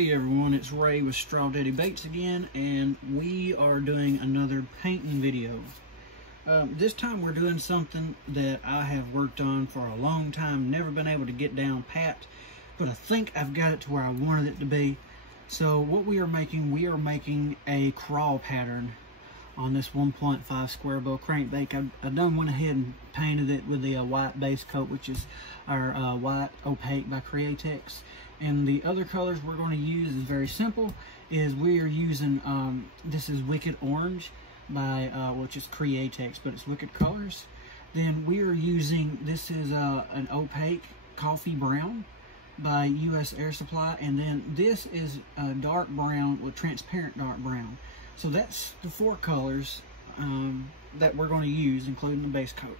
Hey everyone, it's Ray with Straw Daddy Baits again, and we are doing another painting video. This time we're doing something that I have worked on for a long time, never been able to get down pat, but I think I've got it to where I wanted it to be. So what we are making a crawl pattern on this 1.5 square bow crankbait. I done went ahead and painted it with the white base coat, which is our white Opaque by Createx. And the other colors we're going to use is very simple. We are using, this is Wicked Orange by, which is Createx, but it's Wicked Colors. Then we are using, this is an Opaque Coffee Brown by US Air Supply. And then this is a dark brown with transparent dark brown. So that's the four colors that we're going to use, including the base coat.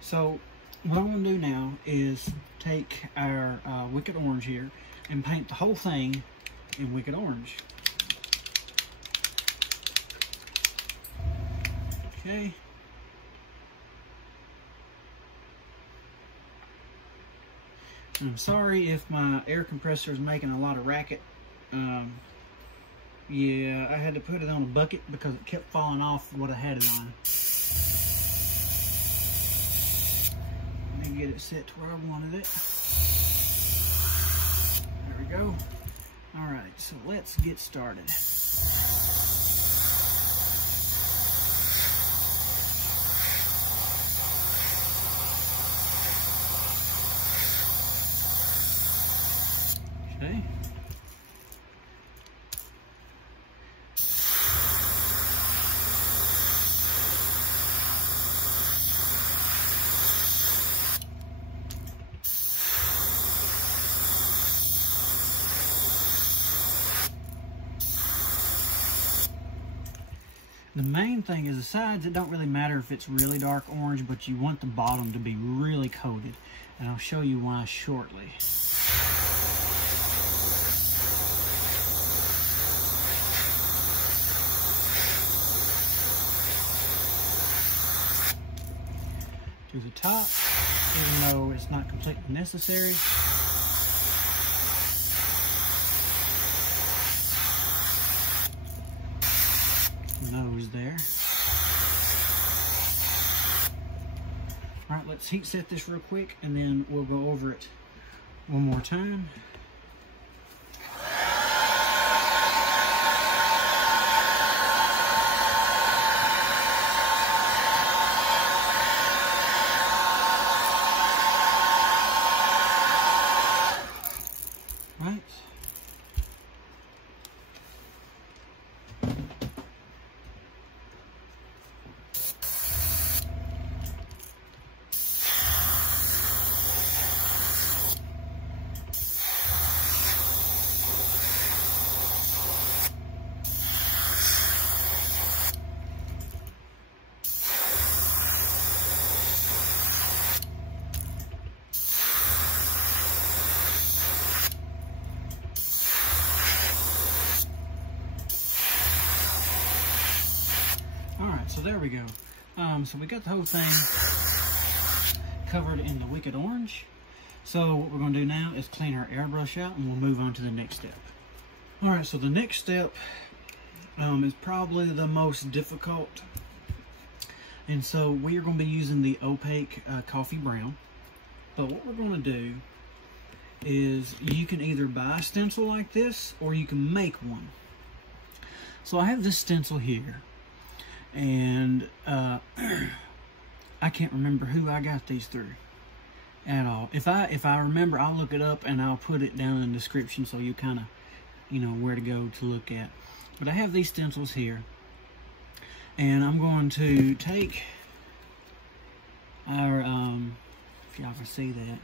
So what I'm going to do now is take our Wicked Orange here and paint the whole thing in Wicked Orange. Okay. And I'm sorry if my air compressor is making a lot of racket. Yeah, I had to put it on a bucket because it kept falling off what I had it on. Let me get it set to where I wanted it. There we go. All right, so let's get started. Okay. The main thing is the sides. It don't really matter if it's really dark orange, but you want the bottom to be really coated. And I'll show you why shortly. To the top, even though it's not completely necessary. Nose there. All right, let's heat set this real quick and then we'll go over it one more time. Right. So there we go. So we got the whole thing covered in the Wicked Orange. So what we're going to do now is clean our airbrush out and we'll move on to the next step. Alright, so the next step is probably the most difficult. And so we are going to be using the Opaque Coffee Brown. But what we're going to do is you can either buy a stencil like this or you can make one. So I have this stencil here. And I can't remember who I got these through at all. If I remember, I'll look it up and I'll put it down in the description so you kind of, you know, where to go to look at. But I have these stencils here. And I'm going to take our, if y'all can see that,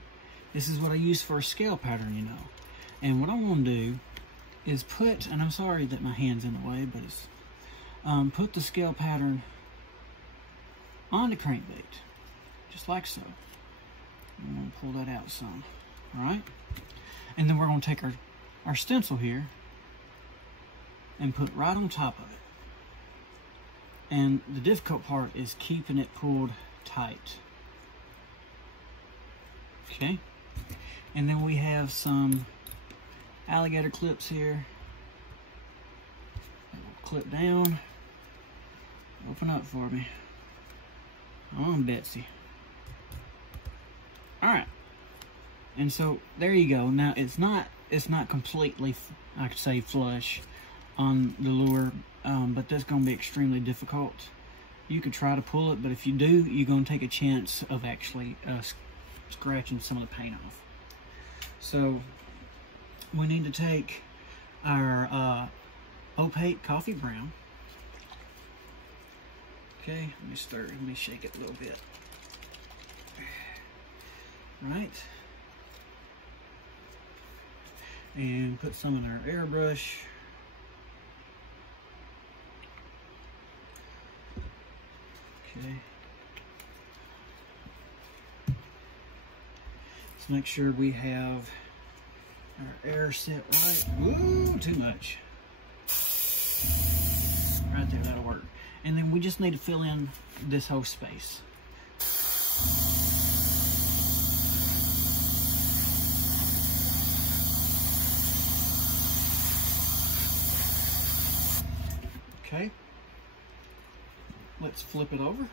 this is what I use for a scale pattern, you know. And what I'm going to do is put, and I'm sorry that my hand's in the way, but it's, put the scale pattern on the crankbait, just like so. I'm going to pull that out some, all right? And then we're going to take our stencil here and put right on top of it. And the difficult part is keeping it pulled tight. Okay? And then we have some alligator clips here. Clip down. Open up for me. On, Betsy. Alright. And so there you go. Now it's not completely, I could say, flush on the lure, but that's going to be extremely difficult. You could try to pull it, but if you do, you're going to take a chance of actually scratching some of the paint off. So we need to take our Opaque coffee brown. Okay, let me shake it a little bit. Right. And put some in our airbrush. Okay. Let's make sure we have our air set right. Ooh, too much. Right there, that'll work. And then we just need to fill in this whole space. Okay. Let's flip it over.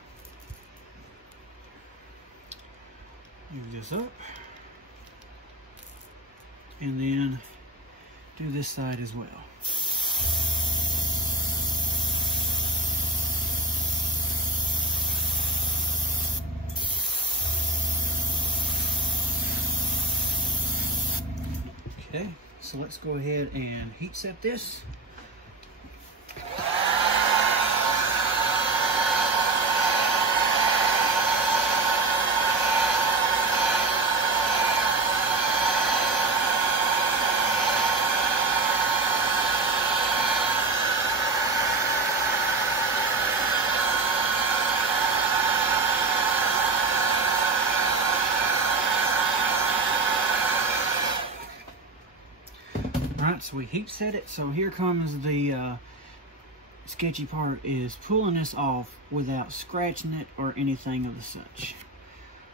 Move this up. And then do this side as well. Okay, so let's go ahead and heat set this. So we heat set it. So here comes the sketchy part, is pulling this off without scratching it or anything of the such.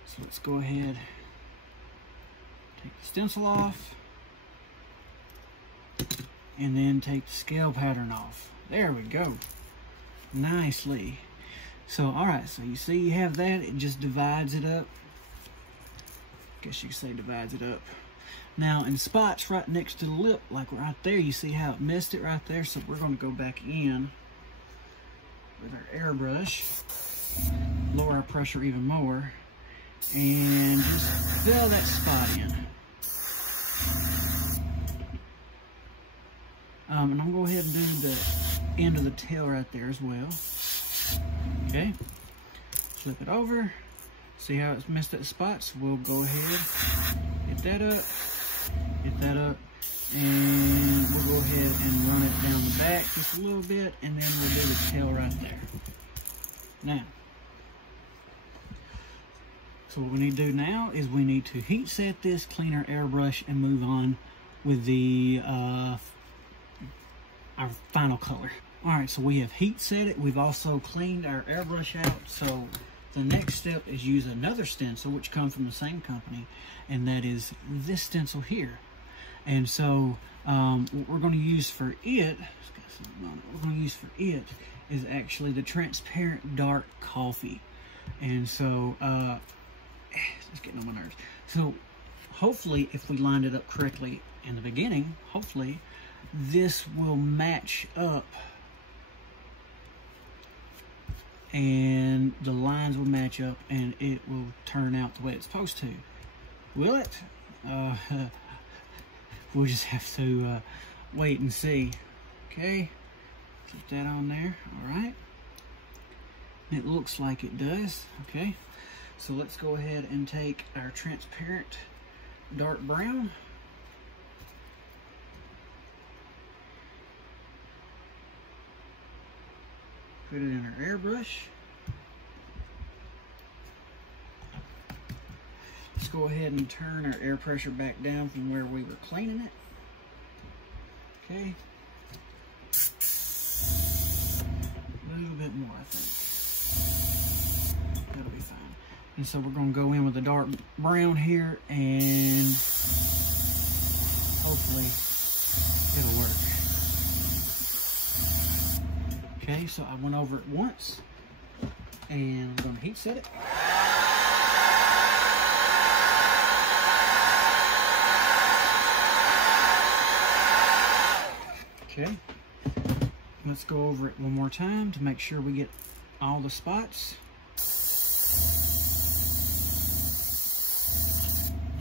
So let's go ahead, take the stencil off, and then take the scale pattern off. There we go. Nicely. So alright, so you see you have that, it just divides it up. Guess you could say divides it up. Now, in spots right next to the lip, like right there, you see how it missed it right there? So we're going to go back in with our airbrush, lower our pressure even more, and just fill that spot in. And I'm going to go ahead and do the end of the tail right there as well. Okay, flip it over. See how it's missed at spots? We'll go ahead, hit that up. Hit that up, and we'll go ahead and run it down the back just a little bit, and then we'll do the tail right there. Now, so what we need to do now is we need to heat set this, clean our airbrush, and move on with the our final color. Alright, so we have heat set it. We've also cleaned our airbrush out. So the next step is use another stencil, which comes from the same company, and that is this stencil here. And so what we're going to use for it, is actually the transparent dark coffee. And so it's getting on my nerves. So hopefully, if we lined it up correctly in the beginning, hopefully this will match up and the lines will match up and it will turn out the way it's supposed to. Will it? We'll just have to wait and see. Okay, put that on there. All right, it looks like it does. Okay, so let's go ahead and take our transparent dark brown, put it in our airbrush. Let's go ahead and turn our air pressure back down from where we were cleaning it. Okay. A little bit more, I think. That'll be fine. And so we're going to go in with the dark brown here and hopefully Okay, so I went over it once, and I'm going to heat set it. Okay, let's go over it one more time to make sure we get all the spots.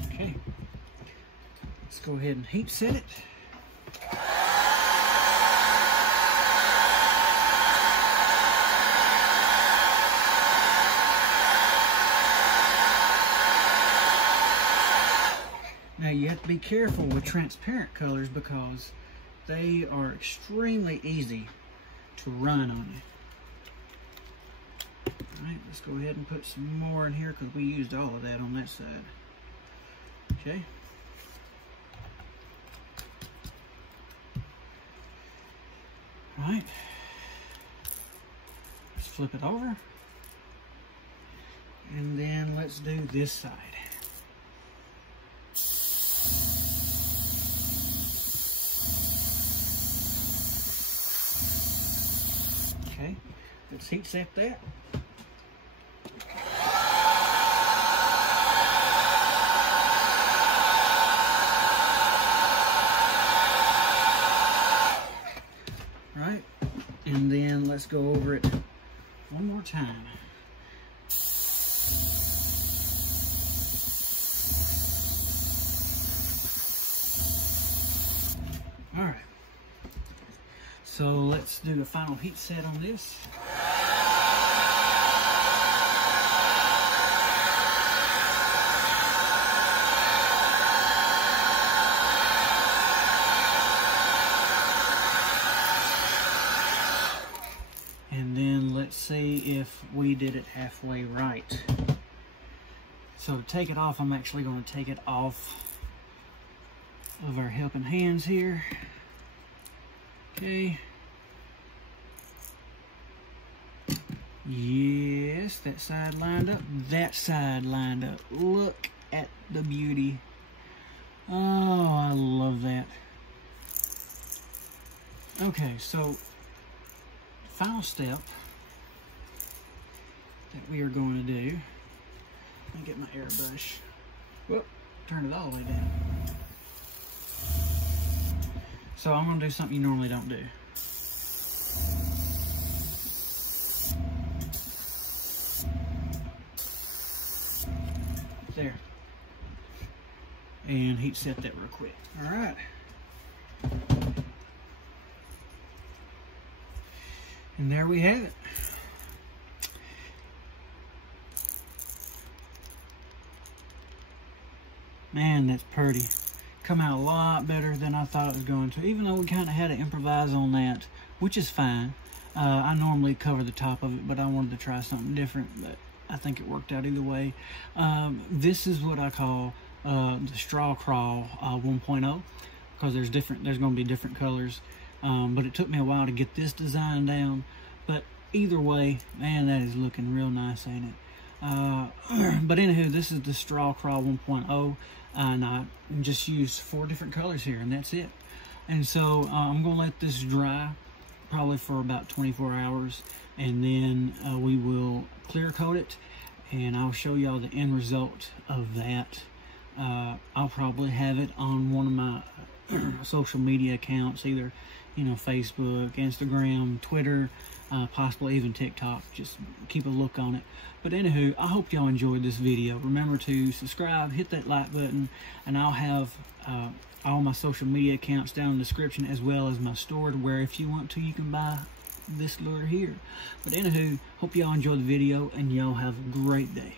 Okay, let's go ahead and heat set it. Now you have to be careful with transparent colors because they are extremely easy to run on it. Alright, let's go ahead and put some more in here because we used all of that on that side. Okay. Alright. Let's flip it over. And then let's do this side. Okay, let's heat set that. Right, and then let's go over it one more time. All right. So let's do the final heat set on this. And then let's see if we did it halfway right. So to take it off, I'm actually going to take it off of our helping hands here. Okay. Yes, that side lined up. That side lined up. Look at the beauty. Oh, I love that. Okay, so final step that we are going to do. Let me get my airbrush. Whoop, turn it all the way down. So I'm going to do something you normally don't do. There. And heat set that real quick. All right. And there we have it. Man, that's pretty. Come out a lot better than I thought it was going to, even though we kind of had to improvise on that, which is fine. I normally cover the top of it, but I wanted to try something different, but I think it worked out either way. This is what I call the StrawCraw 1.0, because there's going to be different colors, but it took me a while to get this design down. But either way, man, that is looking real nice, ain't it? But anywho, this is the StrawCraw 1.0, and I just used 4 different colors here, and that's it. And so I'm gonna let this dry probably for about 24 hours, and then we will clear coat it, and I'll show y'all the end result of that. I'll probably have it on one of my social media accounts, either Facebook, Instagram, Twitter, possibly even TikTok. Just keep a look on it. But anywho, I hope y'all enjoyed this video. Remember to subscribe, hit that like button, and I'll have all my social media accounts down in the description, as well as my store, where if you want to, you can buy this lure here. But anywho, hope y'all enjoyed the video, and y'all have a great day.